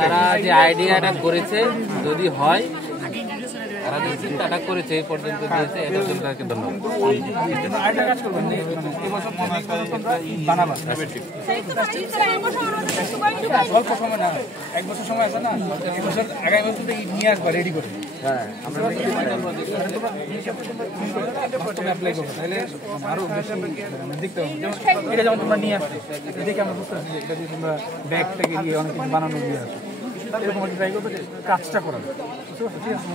তারা যে আইডিয়াটা করেছে যদি হয়, তারা যে চিন্তাটা করেছে এই পর্যন্ত দিয়েছে, এটার জন্য তাকে ধন্যবাদ। অল্প সময় না, 1 বছর সময় আছে না, 1 বছর আগামী বছর থেকে নিয়ে আসবা রেডি করে। হ্যাঁ, আমরা অ্যাপ্লাই করবো, তাহলে আরো বেশি দেখতে হবে। এটা যেমন তোমরা নিয়ে আসছো, দেখে আমরা বুঝতে পারছি এটা দিয়ে তোমরা ব্যাগ থেকে গিয়ে অনেক কিছু বানানো দিয়ে আসো, এরকম ট্রাই করবো যে কাজটা করা বুঝতে পারছো? ঠিক আছে,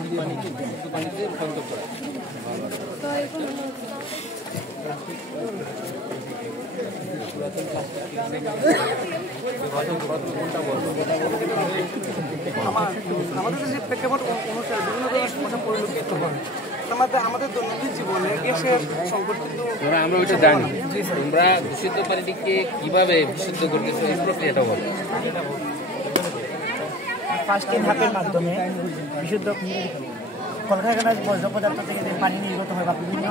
আমাদের যে প্রেক্ষাপট অনুসারে বিভিন্ন ধরনের সমস্যা পরিলক্ষিত হয়, আমাদের দৈনন্দিন জীবনে গ্যাসের সংকট কিন্তু আমরা ওইটা জানি। তোমরা দূষিত পানিটিকে কিভাবে বিশুদ্ধ করতেছো এই প্রক্রিয়াটা বলো। ফার্স্ট ধাপের মাধ্যমে বিশুদ্ধ কলকারখানার বর্জ্য পদার্থ থেকে যে পানি নির্গত হয় বা বিভিন্ন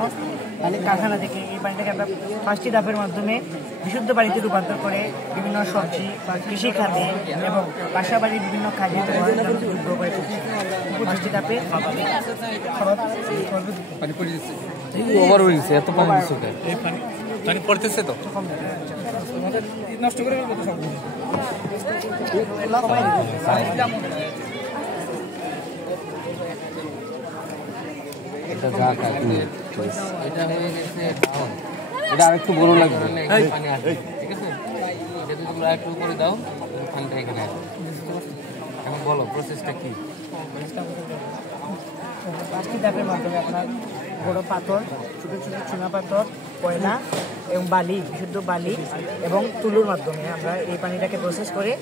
কারখানা থেকে এই পানিটাকে আমরা ফার্স্ট ধাপের মাধ্যমে বিশুদ্ধ পানিতে রূপান্তর করে বিভিন্ন সবজি বা কৃষি খাতে এবং বাসা বাড়ির বিভিন্ন কাজে যোগ্য করে তুলছি। ফার্স্ট ধাপে ওভার হয়ে গেছে, এত কম কিছু পানি পড়তেছে তো নষ্ট করে সব এটা যা এটা হয়ে গেছে ডাউন, এটা আরেকটু বড় লাগবে, পানি আসবে, ঠিক আছে? এটা যদি তোমরা একটু করে দাও, পানিটা এখানে আসবে। এখন বলো প্রসেসটা কি? ফার্স্ট ধাপের মাধ্যমে আপনার বড় পাথর, ছোটো ছোটো চুনা পাথর, কয়লা এবং বালি, বিশুদ্ধ বালি এবং তুলোর মাধ্যমে আমরা এই পানিটাকে প্রসেস করে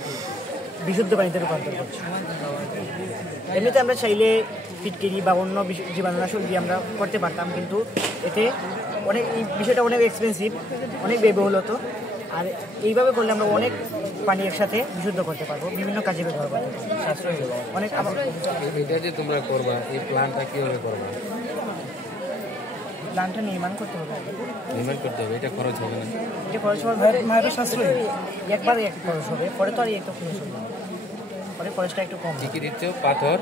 বিশুদ্ধ পানিতে রূপান্তর করছি। এমনিতে আমরা চাইলে ফিটকিরি বা অন্য জীবাণুনাশক দিয়ে আমরা করতে পারতাম, কিন্তু এতে এই বিষয়টা অনেক এক্সপেন্সিভ, অনেক ব্যয়বহুল হতো। আর এইভাবে করলে আমরা অনেক পানি একসাথে বিশুদ্ধ করতে পারবো, বিভিন্ন কাজে ব্যবহার করতে পারবো, সাশ্রয় হবে অনেক। এটা যে তোমরা করবা, এই প্ল্যানটা কীভাবে করবা? প্ল্যানটা নির্মাণ করতে হবে, এটা খরচ হবে না? এটা খরচ হবে সাশ্রয়, একবার এক খরচ হবে, পরে তো আর এই তো খরচ হবে, পরে খরচটা একটু কম। কি দিচ্ছ? পাথর,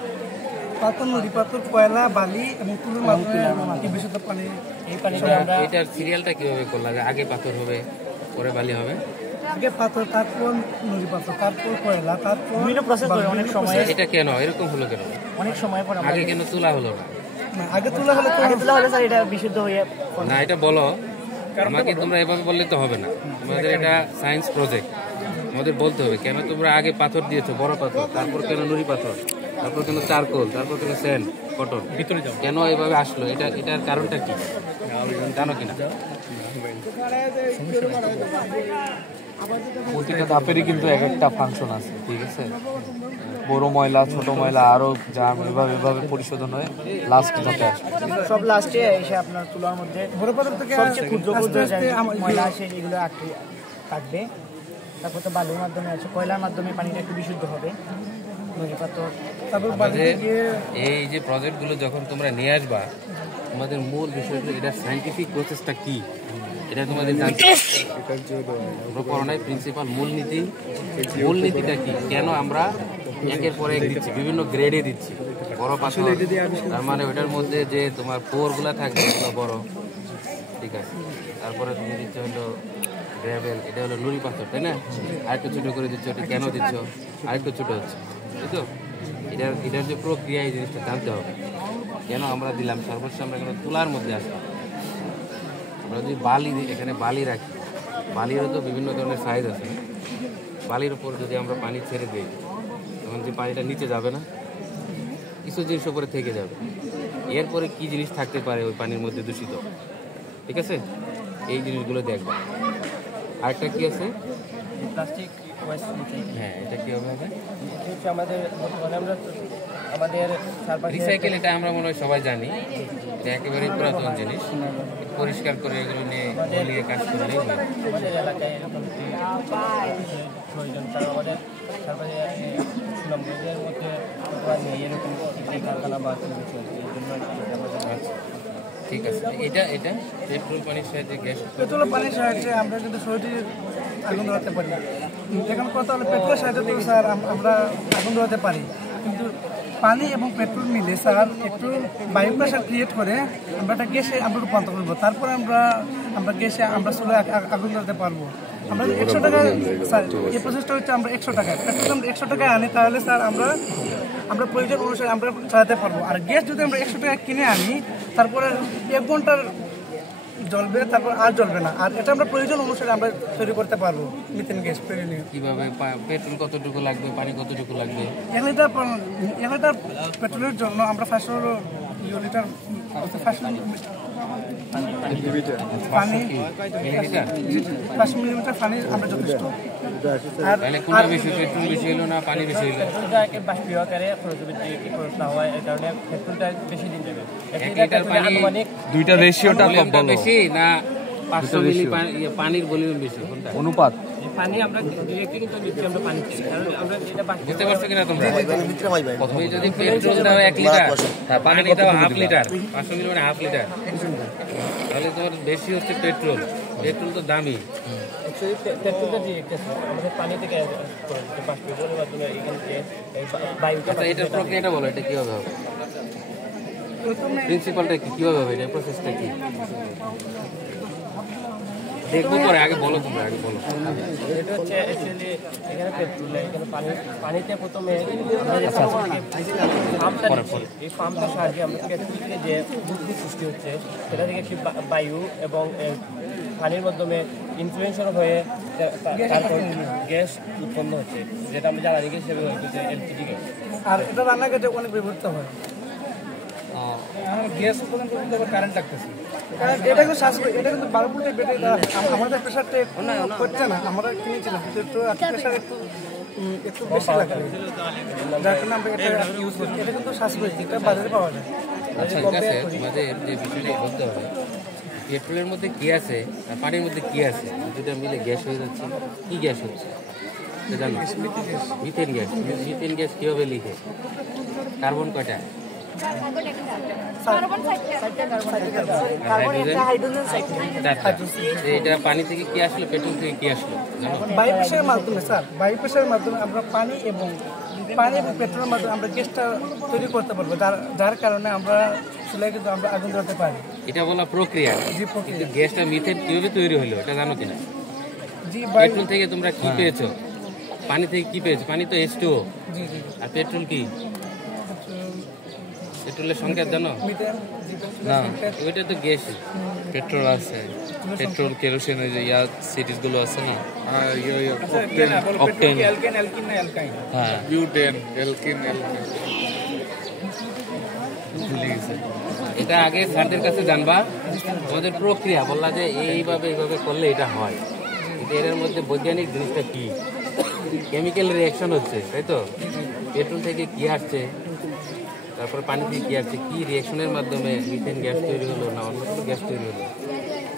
নদী পাথর, কয়লা, বালি এবং তুলোর মাধ্যমে বিশুদ্ধ পানি। এই পানিটা আমরা এটার সিরিয়ালটা কিভাবে করলা? আগে পাথর হবে, পরে বালি হবে? আগে পাথর, তারপর নদী পাথর, তারপর কয়লা, তারপর বিভিন্ন প্রসেস করে অনেক সময়। এটা কেন এরকম হলো? কেন অনেক সময় পর আগে কেন তোলা হলো না? আগে তোলা হলে স্যার এটা বিশুদ্ধ হয়ে না, এটা বলো আমাকে। তোমরা এভাবে বললে তো হবে না, তোমাদের এটা সায়েন্স প্রজেক্ট, আমাদের বলতে হবে কেন তোমরা আগে পাথর দিয়েছো, বড় পাথর, তারপর কেন নুড়ি পাথর, তারপর কেন চারকোল, তারপর কেন স্যান্ড, কটন, ভিতরে যাও কেন এভাবে আসলো? এটার কারণটা কি জানো কিনা? প্রতিটা ধাপেরই কিন্তু এক একটা ফাংশন আছে, ঠিক আছে? বড় ময়লা, ছোট ময়লা, আরো যা এভাবে পরিশোধন হয়ে লাস্ট ধাপে আসে। সব লাস্টে এসে আপনার তুলার মধ্যে সবচেয়ে ক্ষুদ্র ক্ষুদ্র ময়লা আছে, এগুলো আটকে থাকবে। তারপর তো বালুর মাধ্যমে আছে, কয়লার মাধ্যমে পানিটা একটু বিশুদ্ধ হবে, নদী পাথর। তারপর এই যে প্রজেক্টগুলো যখন তোমরা নিয়ে আসবা, তোমাদের মূল বিষয়গুলো, এটার সায়েন্টিফিক প্রসেসটা কি, এটা তোমাদের জানতে হবে। প্রিন্সিপাল মূলনীতিটা কি, কেন আমরা একের পরে এক দিচ্ছি, বিভিন্ন গ্রেডে দিচ্ছি। বড় পাথর, তার মানে ওটার মধ্যে যে তোমার পোরগুলা থাকবে ওগুলো বড়, ঠিক আছে? তারপরে তুমি দিচ্ছ হলো গ্র্যাভেল, এটা হলো নুড়ি পাথর, তাই না? আরেকটু ছোটো করে দিচ্ছ, এটা কেন দিচ্ছ? আরেকটু ছোটো হচ্ছে, তাই তো? এটার যে প্রক্রিয়া, এই জিনিসটা জানতে হবে। কেন আমরা দিলাম? সর্বোচ্চ আমরা এখানে তুলার মধ্যে আসি। আমরা যদি এখানে বালি রাখি, বালিরও তো বিভিন্ন ধরনের সাইজ আছে। বালির উপর যদি আমরা পানি ছেড়ে দিই, তখন যে পানিটা নিচে যাবে না, কিছু জিনিস উপরে থেকে যাবে। এরপরে কি জিনিস থাকতে পারে ওই পানির মধ্যে দূষিত, ঠিক আছে? এই জিনিসগুলো দেখবা। আরেকটা কি আছে? Plastic waste. হ্যাঁ, এটা কীভাবে হবে? আমাদের রিসাইকেল, এটা আমরা মনে হয় সবাই জানি, এটা একেবারে পুরাতন জিনিস। পরিষ্কার করে এগুলো নিয়ে কাজ করলেই হয়। আমাদের এলাকায় এরকম প্রয়োজন, কারণ আমাদের সুনামগঞ্জের মধ্যে এরকম কারখানা বা এই জন্য ঠিক আছে, এটা এটা পেট্রোল পানির সাহায্যে গ্যাস পেট্রোল পানির সাহায্যে আমরা কিন্তু সহজেই আগুন ধরাতে পারি। এখন কথা হলো পেট্রোলের সাহায্যে তো স্যার আমরা আগুন ধরাতে পারি, কিন্তু পানি এবং পেট্রোল মিলে স্যার একটু বায়ু প্রেশার ক্রিয়েট করে আমরা একটা গ্যাসে আমরা রূপান্তর করবো, তারপরে আমরা গ্যাসে আমরা চুলে আগুন ধরাতে পারবো। আমরা 100 টাকা স্যার এই প্রসেসটা হচ্ছে আমরা 100 টাকা পেট্রোল আমরা 100 টাকায় আনি, তাহলে স্যার আমরা প্রয়োজন অনুসারে আমরা চালাতে পারবো। আর গ্যাস যদি আমরা 100 টাকা কিনে আনি, তারপরে 1 ঘন্টার জ্বলবে, তারপর আর জ্বলবে না। আর এটা আমরা প্রয়োজন অনুসারে আমরা তৈরি করতে পারবো মিথেন গ্যাস প্রয়োজনীয়। কিভাবে পেট্রোল কতটুকু লাগবে, পানি কতটুকু লাগবে? 1 লিটার পেট্রোলের জন্য আমরা 500 লিটার পানি 5 মিলিমিটার পানি আমরা যথেষ্ট। আর তাহলে কোনটা বেশি, পেট্রোল বেশি হলো না পানি বেশি হলো? পেট্রোলটাকে বাষ্পীয় আকারে কি করতে হয়, এই কারণে পেট্রোলটা বেশি দিন যাবে। 1 লিটার পানি আনুমানিক দুইটা রেশিওটা ভলিউমটা বেশি না 500 মিলি পানির ভলিউম বেশি, কোনটা? অনুপাত পানি আমরা ডিরেক্টলি কিন্তু নিচ্ছি, আমরা পানি খাই, কারণ আমরা এটা বাষ্পীয় বুঝতে পারছো কিনা তোমরা? তুমি যদি পেট্রোল দাও 1 লিটার, পানি দাও 1/2 লিটার, 500 মিলি মানে 1/2 লিটার, তাহলে তোমার বেশি হচ্ছে পেট্রোল। পেট্রোল তো দামি। পেট্রোলটা ডিরেক্ট আমাদের পানি থেকে বাষ্পীয় বলে মাধ্যমে এখান থেকে বায়ুটা। আচ্ছা, এটার প্রক্রিয়াটা বলো, এটা কিভাবে হবে? প্রিন্সিপালটা কি, কিভাবে হবে, এটা প্রসেসটা কি? দেখবো পরে, আগে বলো তোমরা, আগে বলো। এটা হচ্ছে অ্যাকচুয়ালি এখানে পেট্রোল, এখানে পানিতে প্রথমে পাম্পটা নিচ্ছি, এই পাম্পটার সাহায্যে আমরা পেট্রোল থেকে যে বুদবুদ সৃষ্টি হচ্ছে সেটা থেকে একটি বায়ু এবং পানির মাধ্যমে ইনফ্লুয়েন্সার হয়ে তারপর গ্যাস উৎপন্ন হচ্ছে, যেটা আমরা জ্বালানি গ্যাস হিসেবে হচ্ছে এলপিজি গ্যাস। আর এটা রান্না কাজে অনেক ব্যবহৃত হয়। গ্যাস উৎপাদন করতে আবার কারেন্ট লাগতেছে, কারণ এটা কিন্তু সাশ্রয়, এটা কিন্তু 12 ভোল্টের ব্যাটারি দ্বারা আমাদের প্রেশারটা হচ্ছে না, আমরা কিনেছিলাম একটু প্রেশার একটু বেশি লাগে, যার কারণে আমরা এটা ইউজ করি। এটা কিন্তু সাশ্রয়, এটা বাজারে পাওয়া যায়। আচ্ছা, ঠিক আছে, তোমাদের যে বিষয়টা বলতে হবে, পেট্রোলের মধ্যে কি আছে আর পানির মধ্যে কি আছে, দুটা মিলে গ্যাস হয়ে যাচ্ছে। কি গ্যাস হচ্ছে জানো? Methane gas. মিথেন গ্যাস কিভাবে লিখে? কার্বন কয়টা? এটা পানি থেকে কি আসলো, পেট্রোল থেকে কি আসলো জানো? বায়ু প্রেশারের মাধ্যমে স্যার, বায়ু প্রেশারের মাধ্যমে আমরা পানি এবং পেট্রোলের মাধ্যমে আমরা গ্যাসটা তৈরি করতে পারবো, যার কারণে আমরা চুলায় কিন্তু আমরা আগুন ধরাতে পারি। এটা বলা প্রক্রিয়া। কিন্তু গ্যাসটা মিথেন কিভাবে তৈরি হলো এটা জানো কিনা? জি, পেট্রোল থেকে তোমরা কি পেয়েছো, পানি থেকে কি পেয়েছো? পানি তো H2O, জি জি আর পেট্রোল কি? পেট্রোলের সংখ্যা জানো? মিথেন, না, ওইটা তো গ্যাস। পেট্রোল আছে, পেট্রোল কেরোসিন, ওই যে সিরিজ গুলো আছে না, অকটেন, অ্যালকেন না অ্যালকাইন, হ্যাঁ বিউটেন, এলকিন, ভুলে গেছে। এটা আগে স্যারদের কাছে জানবা, আমাদের প্রক্রিয়া বললা যে এইভাবে এইভাবে করলে এটা হয়, কিন্তু এর মধ্যে বৈজ্ঞানিক জিনিসটা কি, কেমিক্যাল রিয়াকশন হচ্ছে, তাই তো? পেট্রোল থেকে কি আসছে, তারপরে পানি থেকে কি আসছে, কি রিয়াকশনের মাধ্যমে মিথেন গ্যাস তৈরি হলো না অন্য কোনো গ্যাস তৈরি হলো,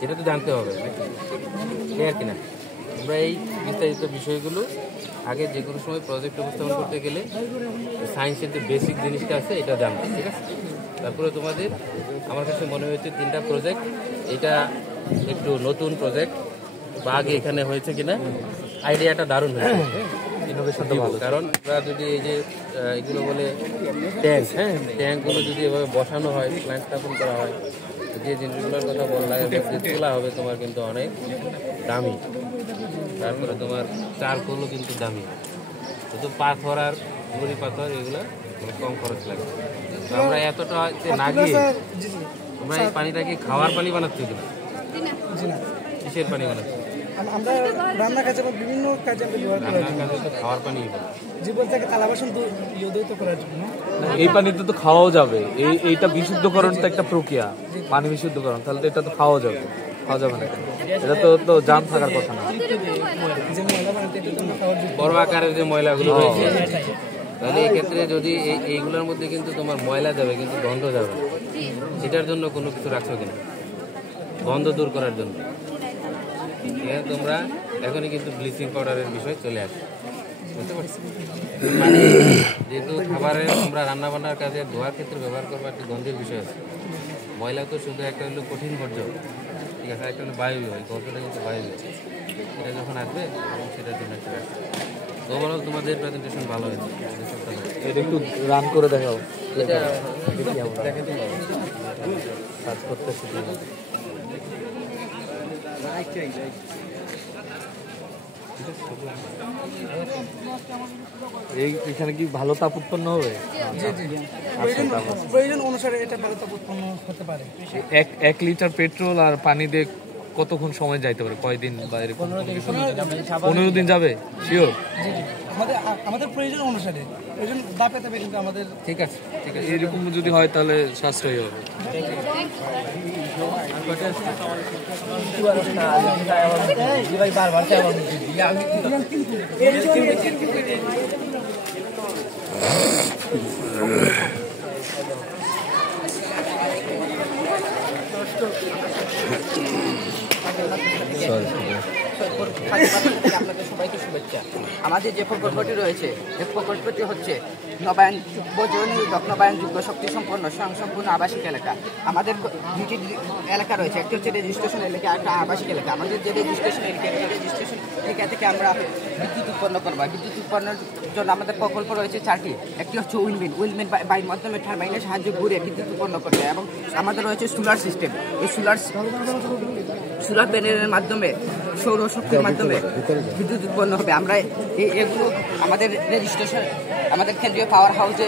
এটা তো জানতে হবে নাকি? ক্লিয়ার কিনা? আমরা এই বিস্তারিত বিষয়গুলো আগে যে কোনো সময় প্রজেক্ট উপস্থাপন করতে গেলে সায়েন্সের যে বেসিক জিনিসটা আছে এটা জানবো, ঠিক আছে? তারপরে তোমাদের আমার কাছে মনে হয়েছে 3টা প্রজেক্ট, এটা একটু নতুন প্রজেক্ট বা আগে এখানে হয়েছে কিনা, আইডিয়াটা দারুণ হয়েছে, ইনোভেশনটা ভালো। কারণ আমরা যদি এই যে এগুলো বলে ট্যাঙ্ক, হ্যাঁ, ট্যাঙ্কগুলো যদি এভাবে বসানো হয়, প্ল্যান্ট স্থাপন করা হয়, যে জিনিসগুলোর কথা বললাম, যে তোলা হবে তোমার কিন্তু অনেক দামি, তারপরে তোমার চারকোলও কিন্তু দামি, শুধু পাথর আর গুড়ি পাথর এগুলো অনেক কম খরচ লাগে। তো আমরা এতটা না গিয়ে আমরা এই পানিটাকে খাওয়ার পানি বানাচ্ছি কিনা, জি না, কিসের পানি বানাচ্ছি? আমরা রান্না কাজে বা বিভিন্ন কাজে আমরা ব্যবহার করি, রান্নার কাজে তো খাওয়ার পানি জীবন থেকে থালা বাসন দ্বৈত করার জন্য। এই পানিতে তো খাওয়াও যাবে, এইটা বিশুদ্ধকরণ তো একটা প্রক্রিয়া, পানি বিশুদ্ধকরণ, তাহলে তো এটা তো খাওয়া যাবে, খাওয়া যাবে না কেন? এটা তো জাম থাকার কথা না। যে ময়লা বানাতে এটার জন্য খাওয়ার জন্য বড় আকারের যে ময়লাগুলো রয়েছে, তাহলে এই ক্ষেত্রে যদি এইগুলোর মধ্যে কিন্তু তোমার ময়লা যাবে কিন্তু গন্ধ যাবে না, সেটার জন্য কোনো কিছু রাখছো কিনা গন্ধ দূর করার জন্য? তোমরা এখনই কিন্তু ব্লিচিং পাউডারের বিষয় চলে আসে, বুঝতে পারছি? মানে যেহেতু খাবারের তোমরা রান্না বান্নার কাজে ধোয়ার ক্ষেত্রে ব্যবহার করবো, একটা গন্ধের বিষয় আছে, ময়লা তো শুধু একটা হলো কঠিন বর্জ্য, ঠিক আছে, একটা হলো বায়ু, ওই গর্তটা কিন্তু বায়ু, এটা যখন আসবে তখন সেটার জন্য একটা আসবে। তো ওভারঅল তোমাদের প্রেজেন্টেশন ভালো হয়েছে। এটা একটু রান করে দেখাও, এটা দেখি আমরা দেখেন তো কাজ করতেছি। এখানে কি ভালো তাপ উৎপন্ন হবে? প্রয়োজন অনুসারে এটা ভালো তাপ উৎপন্ন হতে পারে। 1 লিটার পেট্রোল আর পানি দিয়ে কতক্ষণ সময় যাইতে পারে, কয়দিন বা এরকম? 15 দিন যাবে শিওর? আমাদের প্রয়োজন অনুসারে প্রয়োজন দাপে তবে কিন্তু আমাদের ঠিক আছে, ঠিক আছে। এরকম যদি হয় তাহলে সাশ্রয়ী হবে। আপনাদের সবাইকে শুভেচ্ছা। আমাদের যে প্রকল্পটি রয়েছে এই প্রকল্পটি হচ্ছে নবায়ন বর্জ্য নিরোধক নবায়নযোগ্য শক্তি সম্পন্ন স্বয়ংসম্পূর্ণ আবাসিক এলাকা। আমাদের দুটি এলাকা রয়েছে, একটি হচ্ছে রেজিস্ট্রেশন এলাকা, একটা আবাসিক এলাকা। আমাদের যে রেজিস্ট্রেশন এলাকা থেকে আমরা বিদ্যুৎ উৎপন্ন করবো। বিদ্যুৎ উৎপন্নের জন্য আমাদের প্রকল্প রয়েছে 4টি। একটি হচ্ছে উইন্ডমিল বায়ুর মাধ্যমে টারবাইনের সাহায্যে ঘুরে বিদ্যুৎ উৎপন্ন করতে, এবং আমাদের রয়েছে সোলার সিস্টেম। এই সোলার প্যানেলের মাধ্যমে সৌরশক্তির মাধ্যমে বিদ্যুৎ উৎপন্ন হবে। আমরা এগুলো আমাদের রেজিস্ট্রেশন আমাদের কেন্দ্রীয় পাওয়ার হাউসে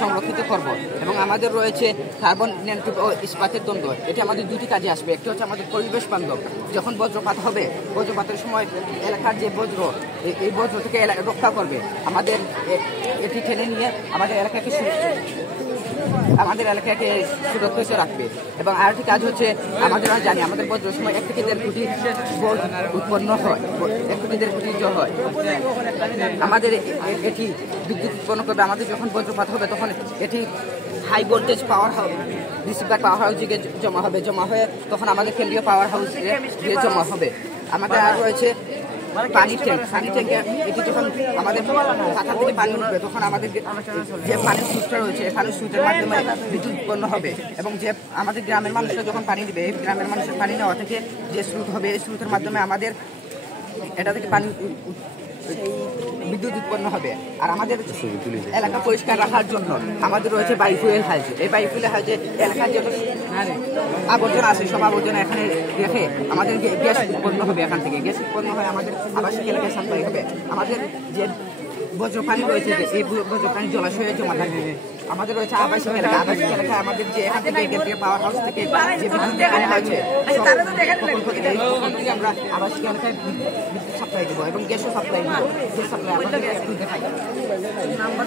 সংরক্ষিত করব। এবং আমাদের রয়েছে কার্বন ন্যানোটিউব ও ইস্পাতের দ্বন্দ্ব। এটি আমাদের দুটি কাজে আসবে। একটি হচ্ছে আমাদের পরিবেশ বান্ধব, যখন বজ্রপাত হবে বজ্রপাতের সময় এলাকার যে বজ্র এই বজ্র থেকে রক্ষা করবে। আমাদের এটি টেনে নিয়ে আমাদের এলাকাকে সুরক্ষিত রাখবে। এবং আরেকটি কাজ হচ্ছে আমাদের জানি আমাদের বজ্রের সময় 1 থেকে 1.5 কোটি ভোল্ট উৎপন্ন হয়, 1 থেকে 1.5 কোটি হয়। আমাদের এটি বিদ্যুৎ উৎপন্ন করবে। আমাদের যখন বজ্রপাত হবে তখন এটি high voltage power house receiver power হাউসে জমা হয়ে তখন আমাদের কেন্দ্রীয় পাওয়ার হাউসে জমা হবে। আমাদের আর রয়েছে পানি ট্যাঙ্কে। এটি যখন আমাদের পাতা থেকে পানি উঠবে তখন আমাদের যে পানির সুইচটা রয়েছে এই পানির সুইচের মাধ্যমে বিদ্যুৎ উৎপন্ন হবে। এবং যে আমাদের গ্রামের মানুষরা যখন পানি দিবে, এই গ্রামের মানুষের পানি নেওয়া থেকে যে স্রোত হবে এই স্রোতের মাধ্যমে আমাদের এটা থেকে পানি বিদ্যুৎ উৎপন্ন হবে। আর আমাদের এলাকা পরিষ্কার রাখার জন্য আমাদের রয়েছে বায়োফুয়েল হাউস। এই বায়োফুয়েল হাউসে এলাকার যে আবর্জনা আছে সব আবর্জনা এখানে রেখে আমাদের গ্যাস উৎপন্ন হবে। এখান থেকে গ্যাস উৎপন্ন হয় আমাদের আবাসিক এলাকায় সাপ্লাই হবে। আমাদের যে বজ্রপানি রয়েছে এই বজ্রপানি জলাশয়ে জমা থাকবে। আমাদের রয়েছে আবাসিক এলাকা আমাদের যে এখান থেকে কেন্দ্রীয় পাওয়ার হাউস থেকে যে বিদ্যুৎ হয়েছে আমরা আবাসিক এলাকায় বিদ্যুৎ সাপ্লাই দেবো এবং গ্যাসও সাপ্লাই দেবো। গ্যাস সাপ্লাই আমাদের দেখাই নাম্বার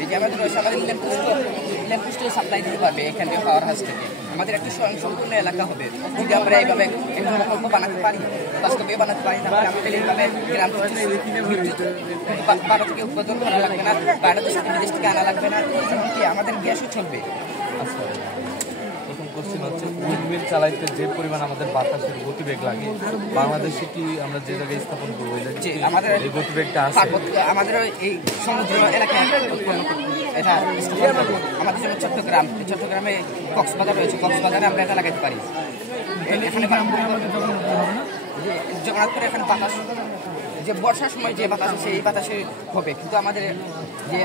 এই যে আমাদের ল্যাম্পপোস্টও সাপ্লাই দিতে পারবে এখান থেকে পাওয়ার হাউস থেকে। আমাদের একটি স্বয়ংসম্পূর্ণ এলাকা হবে। যদি আমরা এইভাবে একটি প্রকল্প বানাতে পারি, বাস্তবে বানাতে পারি, তাহলে আমাদের এইভাবে গ্রাম বাইরে থেকে উৎপাদন করা লাগবে না, বাংলাদেশ থেকে বিদেশ থেকে আনা লাগবে না, এমনকি আমাদের গ্যাসও চলবে। আচ্ছা, প্রথম কোশ্চেন হচ্ছে উইন্ডমিল চালাইতে যে পরিমাণ আমাদের বাতাসের গতিবেগ লাগে, বাংলাদেশে কি আমরা যে জায়গায় স্থাপন করবো যে আমাদের এই গতিবেগটা আছে? আমাদের এই সমুদ্র এলাকায় এটা আমাদের জন্য চট্টগ্রামে কক্সবাজার রয়েছে, কক্সবাজারে আমরা এটা লাগাতে পারি। এখানে জগন্নাথপুরে এখানে বাতাস যে বর্ষার সময় যে বাতাস আছে এই বাতাসে হবে, কিন্তু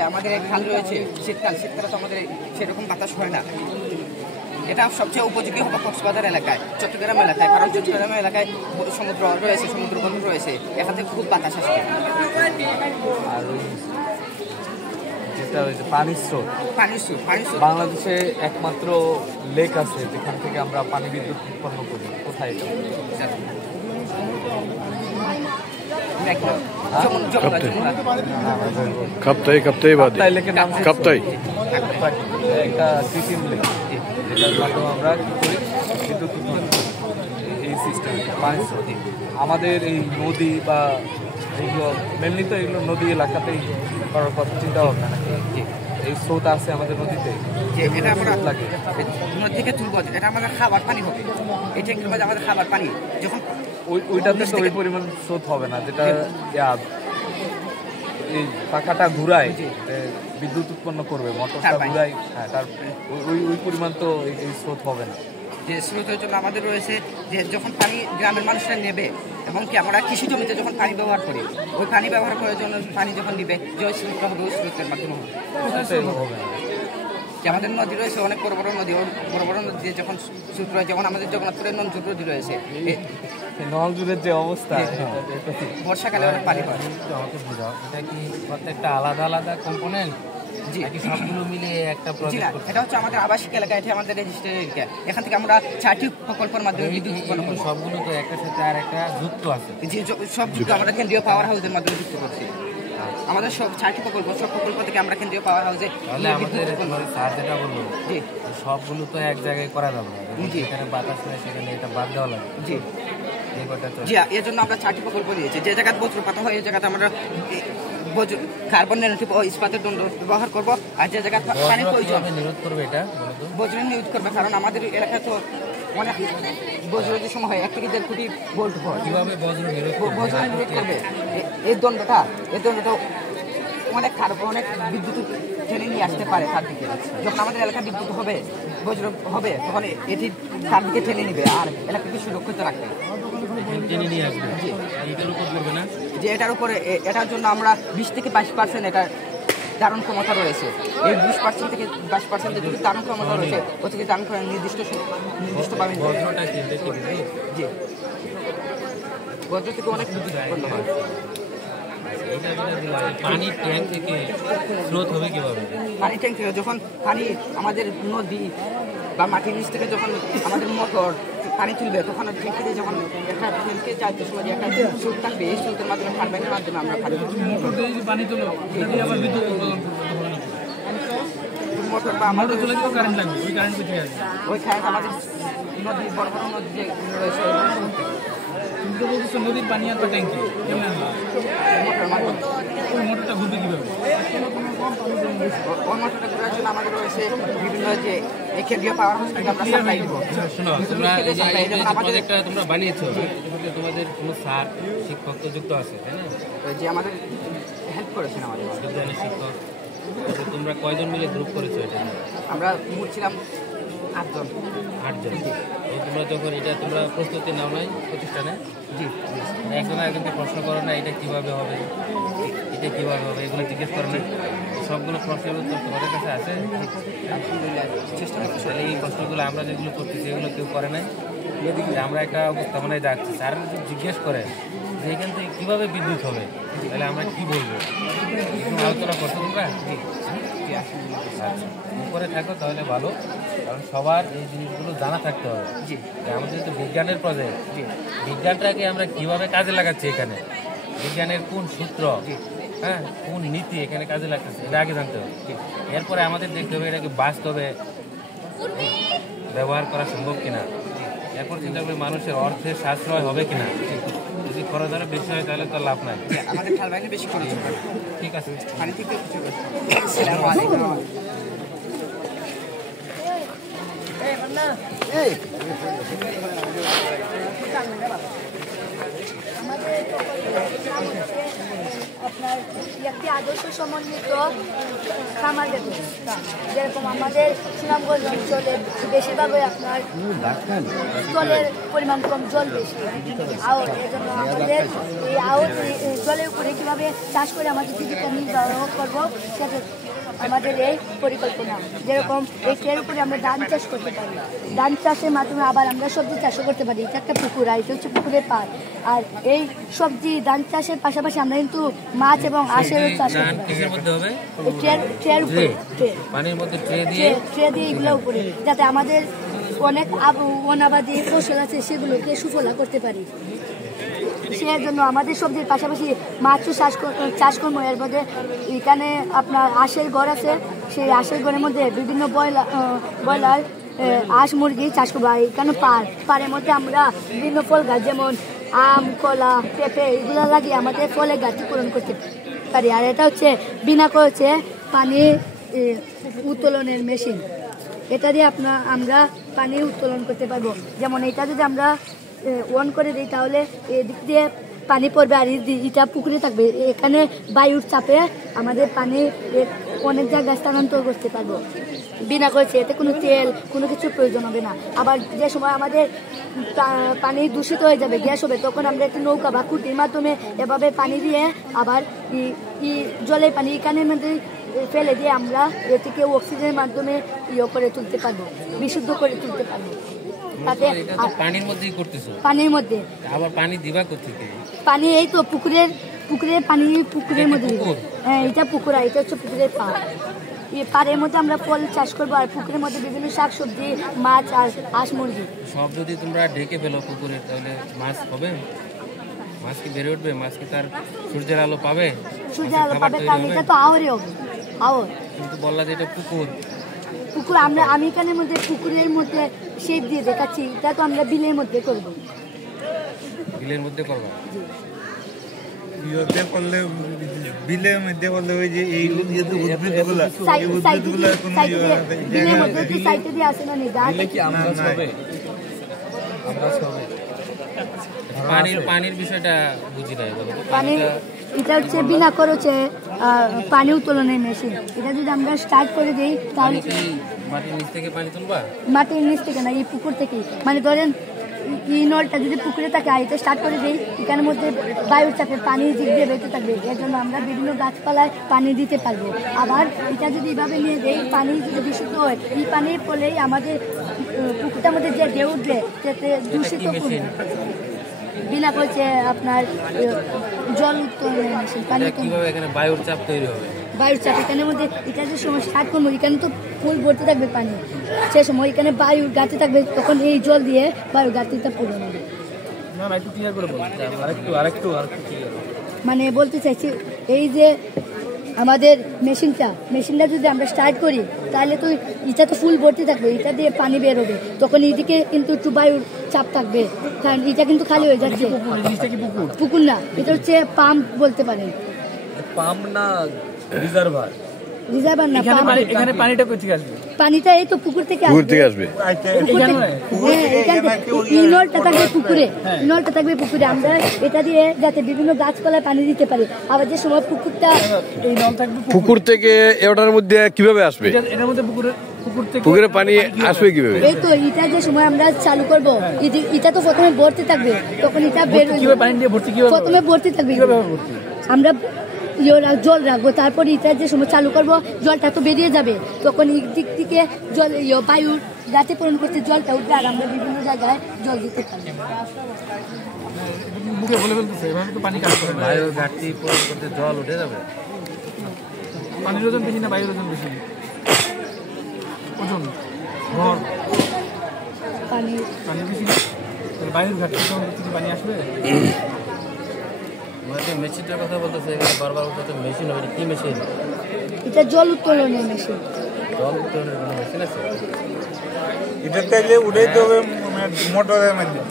আমাদের খাল রয়েছে শীতকালে তো আমাদের সেরকম বাতাস হয় না। এটা সবচেয়ে উপযোগী হবে কক্সবাজার এলাকায়, চট্টগ্রাম এলাকায়, কারণ চট্টগ্রাম এলাকায় সমুদ্র রয়েছে, সমুদ্র বন্দর রয়েছে, এখান থেকে খুব বাতাস আসবে। আর যেটা হয়েছে পানির স্রোত, বাংলাদেশে একমাত্র লেক আছে যেখান থেকে আমরা পানি বিদ্যুৎ উৎপন্ন করি, কোথায় এটা? লেকের নাম একটা কৃত্রিম লেক, যেটার মাধ্যমে আমরা করি বিদ্যুৎ উৎপন্ন, এই সিস্টেম পানির স্রোত। আমাদের এই নদী বা যেগুলো মেনলি তো এগুলো নদী এলাকাতেই করার কথা চিন্তা ভাবনা নাকি এই স্রোত আছে আমাদের নদীতে যে এটা আমরা লাগে নদী থেকে তুলবো, এটা আমাদের খাবার পানি হবে। এই ট্যাঙ্কির মধ্যে আমাদের খাবার পানি যখন ওইটাতে তো ওই পরিমাণ স্রোত হবে না, যেটা এই পাখাটা ঘুরায় বিদ্যুৎ উৎপন্ন করবে, মোটরটা ঘুরায়, হ্যাঁ তার ওই পরিমাণ তো এই স্রোত হবে না। যে স্রোতের জন্য আমাদের রয়েছে যে যখন পানি গ্রামের মানুষরা নেবে এবং কি আমরা কৃষি জমিতে যখন পানি ব্যবহার করি, ওই পানি ব্যবহার করার জন্য পানি যখন নিবে যে ওই স্রোতটা হবে, ওই স্রোতের মাধ্যমে হবে। যে আমাদের নদী রয়েছে অনেক বড় বড় নদী, বড় বড় নদী যখন স্রোত রয়েছে, যেমন আমাদের জগন্নাথপুরের নঞ্জুর নদী রয়েছে, নলজুরের যে অবস্থা বর্ষাকালে অনেক পানি হয়। আমাকে বোঝাও, এটা কি প্রত্যেকটা আলাদা আলাদা কম্পোনেন্ট জি, নাকি সবগুলো মিলে একটা জি প্রজেক্ট না, করতে? এটা হচ্ছে আমাদের আবাসিক এলাকা, এটা আমাদের রেজিস্ট্রেড এলাকা। এখান থেকে আমরা 4টি প্রকল্পের মাধ্যমে বিদ্যুৎ উৎপন্ন কিন্তু করবো। সবগুলো তো একটার সাথে আর একটা যুক্ত আছে। যে সব যুক্ত আমরা কেন্দ্রীয় পাওয়ার হাউসের মাধ্যমে যুক্ত করছি। আমাদের সব 4টি প্রকল্প, সব প্রকল্প থেকে আমরা কেন্দ্রীয় পাওয়ার হাউসে তাহলে আমাদের স্যার যেটা বললো, জি সবগুলো তো এক জায়গায় করা যাবে না, জি। এখানে বাতাস নেই সেখানে এটা বাদ দেওয়া লাগবে। জি এই কটা তো জি, এর জন্য আমরা 4টি প্রকল্প নিয়েছি। যে জায়গায় বজ্রপাত হয় এই জায়গাতে আমরা কার্বন ন্যানোটিউব ও ইস্পাতের দণ্ড ব্যবহার করব। আর যে জায়গায় পানি প্রয়োজন, কিভাবে নিরোধ করবে এটা বলো তো? বজ্র নিউজ করবে, কারণ আমাদের এলাকায় তো অনেক বজ্র যে সময় হয় 1 থেকে 1.5 কোটি ভোল্ট হয়। কিভাবে বজ্র নিরোধ করবে? বজ্র নিউজ করবে এই দণ্ডটা অনেক কার্বন, অনেক বিদ্যুৎ টেনে নিয়ে আসতে পারে তার দিকে। যখন আমাদের এলাকা বিদ্যুৎ হবে, বজ্র হবে, তখন এটি তার দিকে টেনে নিবে আর এলাকাকে সুরক্ষিত রাখবে। টেনে নিয়ে আসবে, এইটার উপর করবে না? যে এটার উপরে এটার জন্য আমরা 20 থেকে 22% এটা ধারণ ক্ষমতা রয়েছে। এই 20% থেকে 22% যেটুকু ধারণ ক্ষমতা রয়েছে, ওই থেকে ধারণ করে নির্দিষ্টভাবে বজ্রটা কি এটা কি বিদ্যুৎ? জি, বজ্র থেকে অনেক বিদ্যুৎ উৎপন্ন হয়। এইটা যেটা দিলাম, পানির ট্যাঙ্ক থেকে স্রোত হবে কিভাবে? পানি ট্যাঙ্ক থেকে যখন পানি আমাদের নদী বা মাটির নিচ থেকে যখন আমাদের মোটর পানি তুলবে, তখন ট্যাঙ্কিতে যখন একটা ট্যাঙ্কে চাইতে সময় যে একটা স্রোত থাকবে, এই স্রোতের মাধ্যমে টারবাইনের মাধ্যমে আমরা পানি তোলো, এটা দিয়ে আবার বিদ্যুৎ উৎপাদন করতে হবে না। মোটর বা আমাদের চলে গেলেও কারেন্ট লাগবে, ওই কারেন্ট কোথায় আসবে? ওই কারেন্ট আমাদের নদী, বড় বড় নদী যে রয়েছে তুমি তো বলছো নদীর পানি আর ট্যাঙ্কি, কেমন আনবা? মোটর মাধ্যমে। ওই মোটরটা ঘুরবে কিভাবে? ওই মোটরটা ঘোরার জন্য আমাদের রয়েছে বিভিন্ন যে এই কেন্দ্রীয় পাওয়ার হাউস থেকে আমরা সাপ্লাই দিব। শোনো, তোমরা এই যে প্রজেক্টটা তোমরা বানিয়েছো, এটাতে তোমাদের কোনো স্যার শিক্ষক তো যুক্ত আছে, তাই না? যে আমাদের হেল্প করেছেন আমাদের। বিজ্ঞানের শিক্ষক, তো তোমরা কয়জন মিলে গ্রুপ করেছো এটা? আমরা মোট ছিলাম 8 জন। 8 জন। তো তোমরা যখন এটা তোমরা প্রস্তুতি নাও নাই প্রতিষ্ঠানে, জি, একজনকে প্রশ্ন করো না এটা কিভাবে হবে, এটা কিভাবে হবে, এগুলো জিজ্ঞেস করো না? সবগুলো প্রশ্নের উত্তর তোমাদের কাছে আছে? আলহামদুলিল্লাহ চেষ্টা করছি। তাহলে এই প্রশ্নগুলো আমরা যেগুলো করতেছি এগুলো কেউ করে নাই। যে আমরা একটা উপস্থাপনায় যাচ্ছি, স্যার যদি জিজ্ঞেস করে যে এখান থেকে কীভাবে বিদ্যুৎ হবে, তাহলে আমরা কি বলবো? একটু আলোচনা করছো তোমরা? আচ্ছা, উপরে থাকো তাহলে ভালো, কারণ সবার এই জিনিসগুলো জানা থাকতে হবে। জি, যে আমাদের তো বিজ্ঞানের প্রজেক্ট, বিজ্ঞানটাকে আমরা কিভাবে কাজে লাগাচ্ছি, এখানে বিজ্ঞানের কোন সূত্র, হ্যাঁ কোন নীতি এখানে কাজে লাগতেছে, এটা আগে জানতে হবে। এরপরে আমাদের দেখতে হবে এটাকে বাস্তবে ব্যবহার করা সম্ভব কিনা, এরপর চিন্তা করবে মানুষের অর্থের সাশ্রয় হবে কিনা। যদি খরচ আরো বেশি হয় তাহলে তো লাভ নাই। আমাদের টারবাইনে বেশি খরচ হবে। ঠিক আছে, পানি থেকে কিছু আসসালামু আলাইকুম। আপনার একটি আদর্শ সমন্বিত খামার ব্যবস্থা, যেরকম আমাদের সুনামগঞ্জ অঞ্চলে বেশিরভাগই আপনার জলের পরিমাণ কম, জল বেশি আউট। এই জন্য আমাদের এই আউট জলের উপরে কীভাবে চাষ করে আমাদের জীবিকা নির্বাহ করবো, সেটা আমাদের এই পরিকল্পনা। যেরকম এই ট্রের উপরে আমরা ধান চাষ করতে পারি, ধান চাষের মাধ্যমে আবার আমরা সবজি চাষও করতে পারি। এটা একটা পুকুর, আর এটা হচ্ছে পুকুরের পাড়। আর এই সবজি ধান চাষের পাশাপাশি আমরা কিন্তু মাছ এবং আঁশেরও চাষ করতে পারি। কিসের মধ্যে হবে? ট্রের উপরে, পানির মধ্যে ট্রে দিয়ে এগুলো উপরে, যাতে আমাদের অনেক অনাবাদী ফসল আছে সেগুলোকে সুফলা করতে পারি। সেই জন্য আমাদের সবজির পাশাপাশি মাছও চাষ করবো। এর মধ্যে এখানে আপনার আঁশের ঘর আছে, সেই আঁশের ঘরের মধ্যে বিভিন্ন ব্রয়লার হাঁস মুরগি চাষ করবো। আর এখানে পাড়ের মধ্যে আমরা বিভিন্ন ফল গাছ যেমন আম, কলা, পেঁপে এগুলো লাগিয়ে আমাদের ফলের গাছটি পূরণ করতে পারি। আর এটা হচ্ছে বিনা খরচে পানি উত্তোলনের মেশিন। এটা দিয়ে আমরা পানি উত্তোলন করতে পারবো। যেমন এটা যদি আমরা অন করে দিই তাহলে এদিক দিয়ে পানি পড়বে, আর এটা পুকুরে থাকবে। এখানে বায়ুর চাপে আমাদের পানি অনেক জায়গায় স্থানান্তর করতে পারবো বিনা খরচে। এতে কোনো তেল কোনো কিছু প্রয়োজন হবে না। আবার যে সময় আমাদের পানি দূষিত হয়ে যাবে, গ্যাস হবে, তখন আমরা একটি নৌকা বা খুঁটির মাধ্যমে এভাবে পানি দিয়ে আবার জলের পানি এখানের মধ্যে ফেলে দিয়ে আমরা এটিকে অক্সিজেনের মাধ্যমে করে তুলতে পারবো, বিশুদ্ধ করে তুলতে পারবো। তাতে পানির মধ্যেই করতেছো? পানির মধ্যে। আবার পানি দিবা কোথেকে? পানি এই তো পুকুরের পানি পুকুরের মধ্যে। হ্যাঁ, এটা পুকুর, এটা হচ্ছে পুকুরের পাড়। এই পাড়ের মধ্যে আমরা ফল চাষ করবো, আর পুকুরের মধ্যে বিভিন্ন শাকসবজি, মাছ আর হাঁস মুরগি। সব যদি তোমরা ঢেকে ফেলো পুকুরে, তাহলে মাছ হবে? মাছ কি বেড়ে উঠবে? মাছ কি তার সূর্যের আলো পাবে? সূর্যের আলো পাবে, কারণ এটা তো আওয়ারই হবে, আওয়ার। কিন্তু বললা যে এটা পুকুর। আমি এখানের মধ্যে পুকুরের মধ্যে শেপ দিয়ে দেখাচ্ছি, এটা তো আমরা বিলের মধ্যে করবো। বিলের মধ্যে করবা? বিলের মধ্যে বললে ওই যে এই উদ্ভিদগুলা বিলের মধ্যে কি সাইডে দিয়ে আসে না? পানির বিষয়টা বুঝি নাই। পানি এটা হচ্ছে বিনা খরচে পানি উত্তোলনের মেশিন। এটা যদি আমরা স্টার্ট করে দিই তাহলে মাটির নিচ থেকে পানি তুলবা? মাটির নিচ থেকে না, এই পুকুর থেকে। মানে ধরেন এই নলটা যদি পুকুরে থাকে আর এটা স্টার্ট করে দিই, এখানের মধ্যে বায়ুর চাপে পানি দিক দিয়ে বেঁচে থাকবে। এর জন্য আমরা বিভিন্ন গাছপালায় পানি দিতে পারবো। আবার এটা যদি এইভাবে নিয়ে দেই, পানি যদি বিশুদ্ধ হয়, এই পানির ফলেই আমাদের পুকুরটার মধ্যে যে ঢেউ উঠবে যাতে দূষিত বিনা খরচে আপনার জল উত্তোলনের মেশিন। পানি কিভাবে এখানে বায়ুর চাপ তৈরি হবে? বায়ুর চাপ এখানের মধ্যে এটা যে সময় স্টার্ট করবো, এখানে তো ফুল ভর্তি থাকবে পানি, সে সময় এখানে বায়ুর গাছে থাকবে, তখন এই জল দিয়ে বায়ুর গাছটা পূরণ হবে। মানে বলতে চাইছি এই যে আমাদের মেশিনটা যদি আমরা স্টার্ট করি, তাহলে তো এটা তো ফুল ভর্তি থাকবে, এটা দিয়ে পানি বের হবে, তখন এইদিকে কিন্তু একটু বায়ুর চাপ থাকবে, কারণ এটা কিন্তু খালি হয়ে যাচ্ছে। পুকুর না, এটা হচ্ছে পাম্প বলতে পারেন। পাম্প না, রিজার্ভার না। এখানে পানিটা কোথা আসবে? পানিটা এই তো পুকুর থেকে আসবে। নলটা থাকবে পুকুরে, আমরা এটা দিয়ে যাতে বিভিন্ন গাছপালায় পানি দিতে পারি। আবার যে সময় এই নল থাকবে পুকুর থেকে এটার মধ্যে কিভাবে আসবে? এটার মধ্যে পুকুরে পানি আসবে কিভাবে? এই তো এটা যে সময় আমরা চালু করব, এটা তো প্রথমে ভর্তি থাকবে, তখন এটা বের কিভাবে পানি দিয়ে ভর্তি কিভাবে? প্রথমে ভর্তি থাকবে, আমরা জল রাখবো, তারপরে এটা যে সময় চালু করবো জলটা তো বেরিয়ে যাবে, তখন এই দিক থেকে জল বায়ুর গাছে পূরণ করতে জলটা উঠবে, আর আমরা বিভিন্ন জায়গায় জল দিতে পারি। মুখে বলে ফেলতেছে, এভাবে তো পানি কাজ করে। বায়ুর ঘাটতি পূরণ করতে জল উঠে যাবে। পানির ওজন বেশি না বায়ুর ওজন বেশি? ওজন ভর পানি বেশি না, বায়ুর ঘাটতি পূরণ করতে পানি আসবে। মেশিনটার কথা বলতেছে, এখানে বারবার বলতে মেশিন হবে। কি মেশিন? এটা জল উত্তোলনের মেশিন। জল উত্তোলনের কোনো মেশিন আছে? এটা তাইলে উঠাইতে হবে মোটরের মাধ্যমে।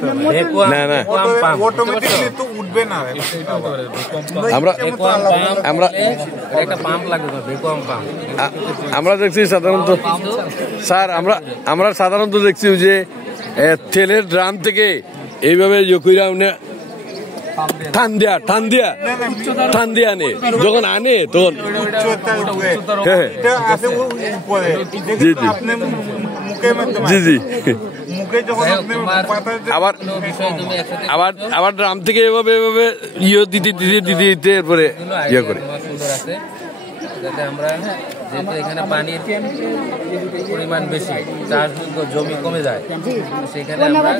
না অটোমেটিকলি তো উঠবে না। একটা পাম্প লাগবে, ভ্যাকুয়াম পাম্প। আমরা দেখছি সাধারণত স্যার, আমরা সাধারণত দেখছি যে তেলের ড্রাম থেকে এইভাবে টান দিয়া আনে, যখন আনে তখন জি আবার ড্রাম থেকে এভাবে দিতে এরপরে করে। যাতে আমরা যেহেতু এখানে পানির পরিমাণ বেশি, চাষযোগ্য জমি কমে যায়, সেখানে আমরা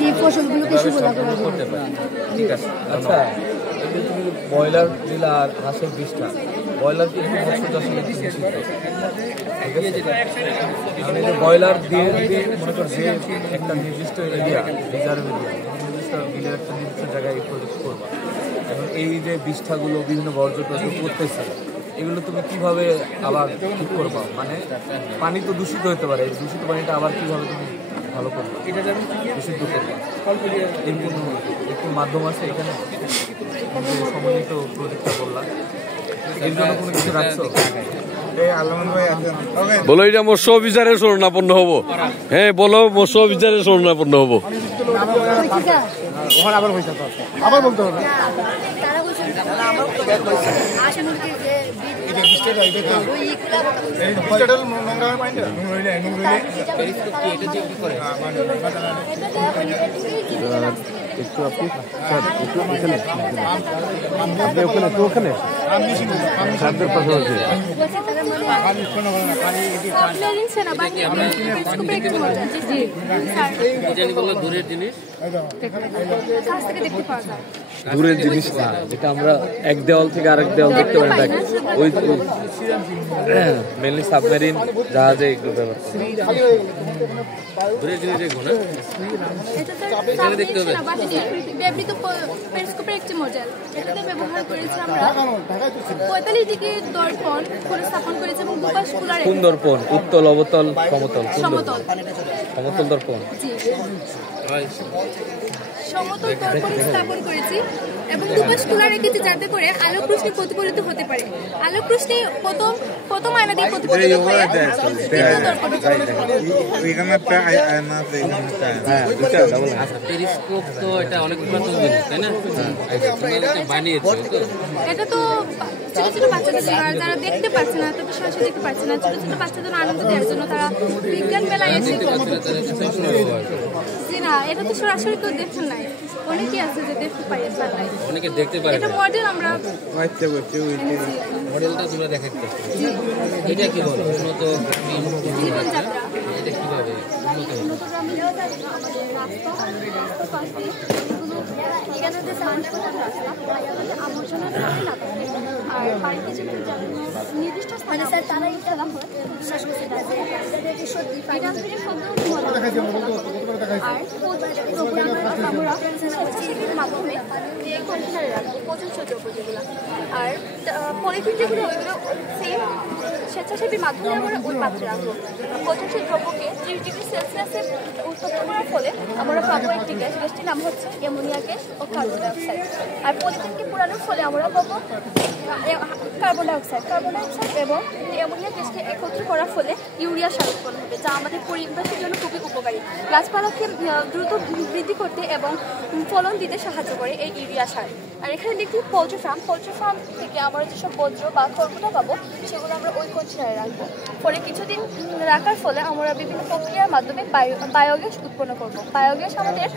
করতে পারি। ঠিক আছে। আচ্ছা, তুমি ব্রয়লার দিলা আর হাঁসের বিষটা, ব্রয়লার কিন্তু ব্রয়লার দিয়ে যদি মনে কর যে একটা নির্দিষ্ট এরিয়া, রিজার্ভ এরিয়া, নির্দিষ্ট বিলের একটা নির্দিষ্ট জায়গায় প্রজেক্ট করবা, এখন এই যে বিষ্ঠাগুলো বিভিন্ন বর্জ্য করতেছে, এগুলো তুমি কিভাবে আবার ঠিক করবা? মানে পানি তো দূষিত হতে পারে, দূষিত পানিটা আবার কিভাবে তুমি ভালো করবা, এটা যেমন বিশুদ্ধ করবা। অল্প দিয়ে এর কোনো একটু মাধ্যম আছে এখানে যে সমন্বিত প্রজেক্টটা করলাম, এর জন্য কোনো কিছু রাখছো? বলো এটা মৎস্য অফিসারের শরণাপন্ন হবো। হ্যাঁ বলো, মৎস্য অফিসারের শরণাপন্ন হবো। ওখানে আবার হয়েছে তো আবার বলতে হবে। তারা বলছেন আসামুদ্রিক যে একটু আপনি স্যার একটু ওখানে ওখানে সারদের পাশে আছে। দূরের জিনিস দূরের জিনিস না, এটা আমরা এক দেওয়াল থেকে আরেক দেওয়াল দেখতে পারি না। ওই মেনলি সাবমেরিন জাহাজে এগুলো ব্যবহার করে। দূরের জিনিস দেখবো না, পেরিস্কোপের একটি মডেল, এটাতে ব্যবহার করেছি আমরা 45 ডিগ্রি দর্পণ করে স্থাপন করেছি এবং দুপাশ খোলা কোন দর্পণ? উত্তল, অবতল, সমতল? কোন সমতল। সমতল দর্পণ। জি, সমতল দর্পণ স্থাপন করেছি এবং দুপাশ খোলা রেখেছি যাতে করে আলোক রশ্মি প্রতিফলিত হতে পারে। আলোক রশ্মি প্রথম আয়না দিয়ে প্রতিফলিত হয়ে দ্বিতীয় দর্পণে চলে যায়। আচ্ছা পেরিস্কোপ তো এটা অনেক পুরাতন জিনিস তাই না? তোমরা বানিয়েছো তো? এটা তো ছোট ছোট বাচ্চাদের জন্য, আর যারা দেখতে পাচ্ছে না, তাদের সরাসরি দেখতে পাচ্ছে না, ছোট ছোট বাচ্চাদের আনন্দ দেওয়ার জন্য তারা বিজ্ঞান মেলায় এসে জি না, এটা তো সরাসরি কেউ দেখছেন নাই, অনেকেই আছে যে দেখতে পাই নাই, অনেকে দেখতে পারে এটা না। মডেল আমরা মডেলটা তোমরা দেখাতে। এটা কি বলো উন্নত গ্রামীণ জীবনযাত্রা। এটা কিভাবে উন্নত হলো? উন্নত গ্রামীণ জীবনযাত্রা আমাদের রাস্তা পাশে এখানে যে আবর্জনা না থাকে, আর বাড়িতে যে নির্দিষ্ট স্থানে স্যার তারা ইচ্ছা হয় বিশ্বাস করছে এখান থেকে সত্যি মাধ্যমে এই কন্টেনারে রাখবো পচনশীল দ্রব্য যেগুলো, আর পলিথিন যেগুলো ওইগুলো সেম স্বেচ্ছাসেবী মাধ্যমে আমরা ওই পাত্রে রাখবো। পচনশীল দ্রব্যকে 30 ডিগ্রি সেলসিয়াসে উত্তপ্ত করার ফলে আমরা পাবো একটি গ্যাস, গ্যাসটির নাম হচ্ছে অ্যামোনিয়া গ্যাস ও কার্বন ডাইঅক্সাইড। আর পলিথিনকে পোড়ানোর ফলে আমরা পাবো কার্বন ডাইঅক্সাইড এবং অ্যামোনিয়া গ্যাসকে একত্র করার ফলে ইউরিয়া সার উৎপন্ন হবে, যা আমাদের পরিবেশের জন্য খুবই উপকারী। গাছপালাকে দ্রুত বৃদ্ধি করতে এবং ফলন দিতে সাহায্য করে এই ইউরিয়া সার। আর এখানে দেখি পোলট্রি ফার্ম থেকে আমরা যেসব বজ্র বা খড়কুটা পাবো সেগুলো আমরা ওই কন্টেনারে রাখবো। পরে কিছুদিন রাখার ফলে আমরা বিভিন্ন প্রক্রিয়ার মাধ্যমে বায়োগ্যাস উৎপন্ন করব। বায়োগ্যাস আমাদের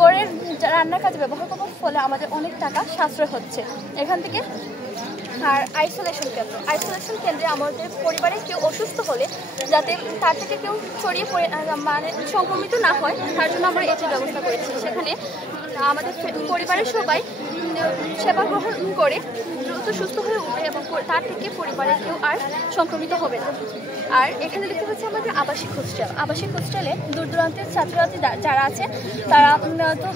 গড়ের রান্নার কাজে ব্যবহার করবার ফলে আমাদের অনেক টাকা সাশ্রয় হচ্ছে এখান থেকে। আর আইসোলেশন কেন্দ্রে আমাদের পরিবারে কেউ অসুস্থ হলে যাতে তার থেকে কেউ ছড়িয়ে পড়ে মানে সংক্রমিত না হয়, তার জন্য আমরা এটির ব্যবস্থা করেছি। সেখানে আমাদের পরিবারের সবাই সেবা গ্রহণ করে দ্রুত সুস্থ হয়ে উঠবে এবং তার থেকে পরিবারের কেউ আর সংক্রমিত হবে না। আর এখানে দেখতে পাচ্ছি আমাদের আবাসিক হোস্টেলে দূর দূরান্তের ছাত্রছাত্রী যারা আছে তারা তো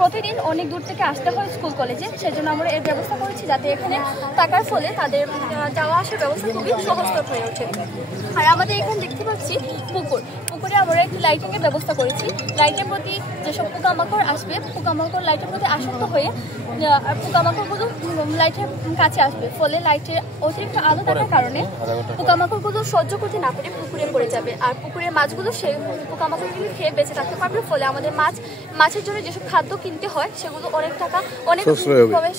প্রতিদিন অনেক দূর থেকে আসতে হয় স্কুল কলেজে, সেজন্য আমরা এর ব্যবস্থা করেছি যাতে এখানে থাকার ফলে তাদের যাওয়া আসার ব্যবস্থা খুবই সহজতর হয়ে ওঠে। আর আমাদের এখানে দেখতে পাচ্ছি পুকুরে আমরা একটি লাইটিংয়ের ব্যবস্থা করেছি। লাইটের প্রতি যেসব পোকামাকড় আসবে, পোকামাকড় লাইটের প্রতি আসক্ত হয়ে পোকামাকড়গুলো লাইটের কাছে আসবে, ফলে লাইটের অতিরিক্ত আলো থাকার কারণে পোকামাকড়গুলো সহ্য করতে না পেরে পুকুরে পড়ে যাবে। আর পুকুরের মাছগুলো সেই পোকামাকড়গুলো খেয়ে বেঁচে থাকতে পারবে, ফলে আমাদের মাছের জন্য যেসব খাদ্য কিনতে হয় সেগুলো অনেক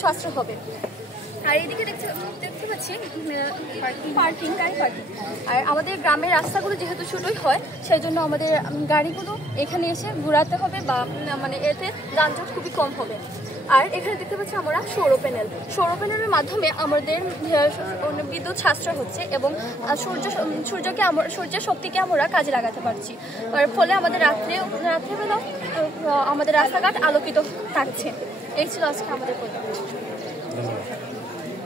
সাশ্রয় হবে। আর এইদিকে দেখতে পাচ্ছি পার্কিং। আর আমাদের গ্রামের রাস্তাগুলো যেহেতু ছোটোই হয় সেই জন্য আমাদের গাড়িগুলো এখানে এসে ঘোরাতে হবে, বা মানে এতে যানজট খুবই কম হবে। আর এখানে দেখতে পাচ্ছি আমরা সৌর প্যানেলের মাধ্যমে আমাদের বিদ্যুৎ সাশ্রয় হচ্ছে এবং সূর্যের শক্তিকে আমরা কাজে লাগাতে পারছি। আর ফলে আমাদের রাত্রেবেলা আমাদের রাস্তাঘাট আলোকিত থাকছে। এই ছিল আজকে আমাদের প্রোগ্রাম।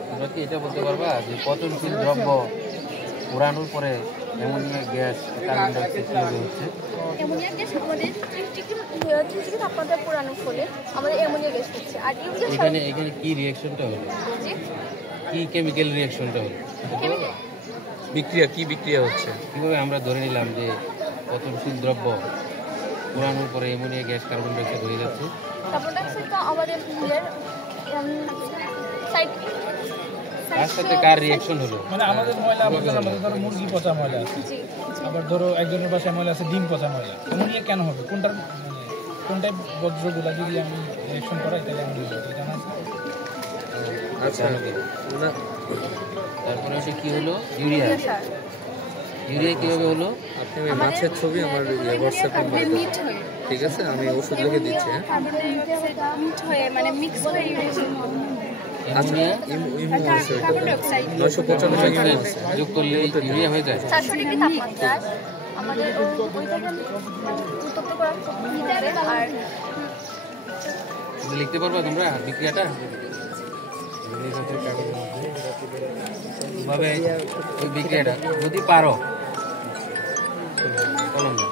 তোমরা কি এটা বলতে পারবা যে পচনশীল দ্রব্য পোড়ানোর পরে অ্যামোনিয়া গ্যাস কার্বন ডাইঅক্সাইড কিভাবে হচ্ছে? অ্যামোনিয়া গ্যাস আমাদের 30 ডিগ্রি তাপমাত্রা পোড়ানোর ফলে আমাদের অ্যামোনিয়া গ্যাস হচ্ছে। আর ইউরিয়া এখানে কি রিঅ্যাকশনটা হলো? কি কেমিক্যাল রিঅ্যাকশনটা হলো? কি বিক্রিয়া হচ্ছে? কিভাবে আমরা ধরে নিলাম যে পচনশীল দ্রব্য পোড়ানোর পরে অ্যামোনিয়া গ্যাস, কার্বন ডাইঅক্সাইড হয়ে যাচ্ছে। কার্বন ডাইঅক্সাইড তো আমাদের ইয়ের সাইড তার সাথে কার রিঅ্যাকশন হলো? মানে আমাদের ময়লা আবার আমাদের ধরো মুরগি পচা ময়লা আছে, জি আবার ধরো একজনের বাসায় ময়লা আছে ডিম পচা ময়লা, অ্যামোনিয়া কেন হবে? কোনটার কোন টাইপ বজ্রগুলা যদি আমি রিঅ্যাকশন করাই তাহলে অ্যামোনিয়া হবে, জানা আছে? আচ্ছা না তারপরে হচ্ছে কি হলো? ইউরিয়া। স্যার ইউরিয়া কিভাবে হলো? আপনি ওই মাছের ছবি আমার হোয়াটসঅ্যাপে মিট হয়ে ঠিক আছে, আমি ওষুধ লিখে দিচ্ছি। হ্যাঁ কার্বন ডাইঅক্সাইড মিট হয়ে মানে মিক্স হয়ে আচ্ছা কার্বন ডাইঅক্সাইড 995 যোগ করলে ইউরিয়া হয়ে যায়। 400 ডিগ্রি তাপমাত্রা আমাদের ওইটাকে উত্তপ্ত করা নিতে হবে। আর তুমি লিখতে পারবা তোমরা বিক্রিয়াটা? ভাবে ওই বিক্রিয়াটা যদি পারো কলম না।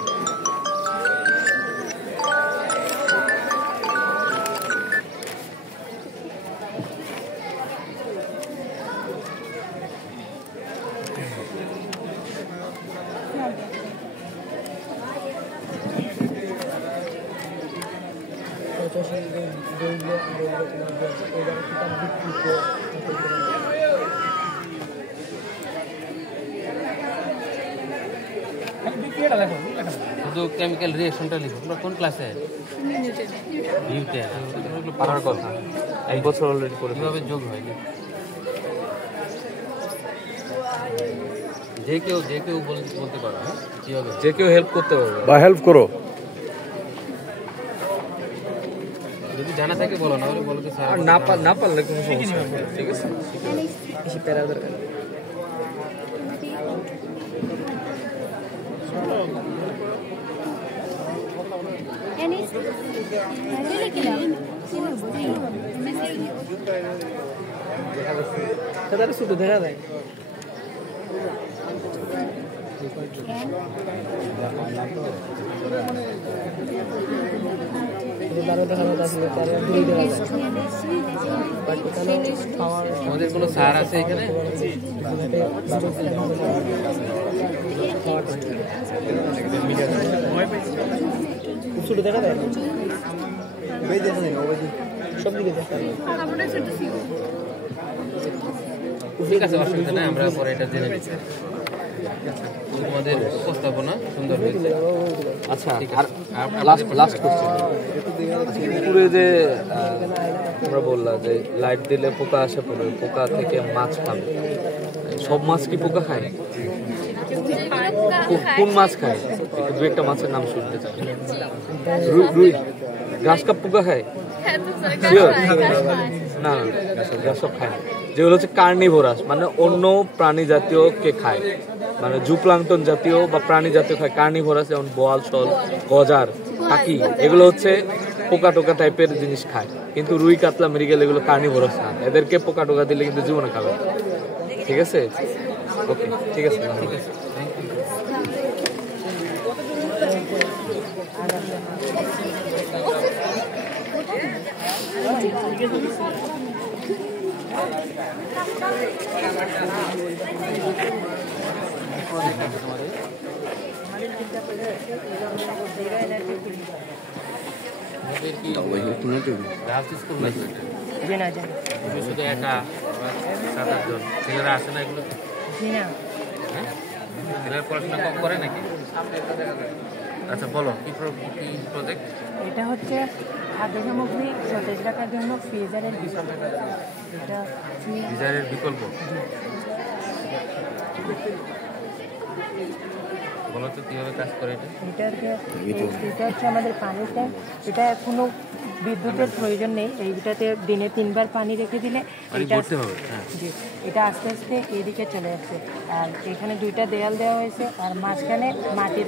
বিক্রিয়াটা দেখো শুধু কেমিক্যাল রিঅ্যাকশনটা লিখো। তোমরা কোন ক্লাসে? নিউটন। পারার কথা 1 বছর অলরেডি করে কিভাবে যোগ হয়? যে কেউ বলতে পারো। হ্যাঁ কিভাবে? যে কেউ হেল্প করতে পারবে। বা হেল্প করো। যদি জানা থাকে বলো, না হলে বলো তো স্যার। আর না পারলে কোনো সমস্যা নেই, ঠিক আছে? বেশি প্যারা দরকার নেই। তাহলে শুধু দেখা যায় আমাদের কোনো স্যার আছে এখানে? শুধু দেখা যায় সব দিকে দেখা যায়। কার্বন ডাইঅক্সাইড তো CO ঠিক আছে, অসুবিধা নেই, আমরা পরে এটা জেনে নিচ্ছি। তোমাদের উপস্থাপনা সুন্দর হয়েছে। আচ্ছা আর লাস্ট কোশ্চেন, পুকুরে যে তোমরা বললা যে লাইট দিলে পোকা আসে পড়ে, পোকা থেকে মাছ খাবে, সব মাছ কি পোকা খায়? কোন মাছ খায়? একটু দু একটা মাছের নাম শুনতে চাই। রুই, ঘাস কাপ পোকা খায়? Sure? না ঘাস কাপ খায় না। যেগুলো হচ্ছে কার্নিভোরাস, মানে অন্য প্রাণী জাতীয় কে খায়, মানে জুপ্লাঙ্কটন জাতীয় বা প্রাণী জাতীয় খায়। কার্নিভোরাস যেমন বোয়াল, শোল, গজার, টাকি, এগুলো হচ্ছে পোকা টোকা টাইপের জিনিস খায়। কিন্তু রুই, কাতলা, মৃগেল এগুলো কার্নিভোরাস না, এদেরকে পোকা টোকা দিলে কিন্তু জীবনে খাবে। ঠিক আছে? ওকে, ঠিক আছে, ঠিক আছে। আমাদের কি গার্লস স্কুল নাকি? তুমি শুধু একা 7-8 জন ছেলেরা আসে না এগুলো? হ্যাঁ, ছেলেরা পড়াশোনা কম করে নাকি? আচ্ছা বলো, কি প্রজেক্ট? এটা হচ্ছে খাদ্য সামগ্রী সতেজ রাখার জন্য ফ্রিজারের বিকল্প। এটা ফ্রিজারের বিকল্প বলো তো কিভাবে কাজ করে এটা? এটা হচ্ছে আমাদের পানির ট্যাঙ্ক। এটা কোনো বিদ্যুতের প্রয়োজন নেই। এইটাতে দিনে 3 বার পানি রেখে দিলে এটা আস্তে আস্তে এদিকে চলে যাচ্ছে। আর এখানে 2টা দেয়াল দেওয়া হয়েছে, আর মাঝখানে মাটি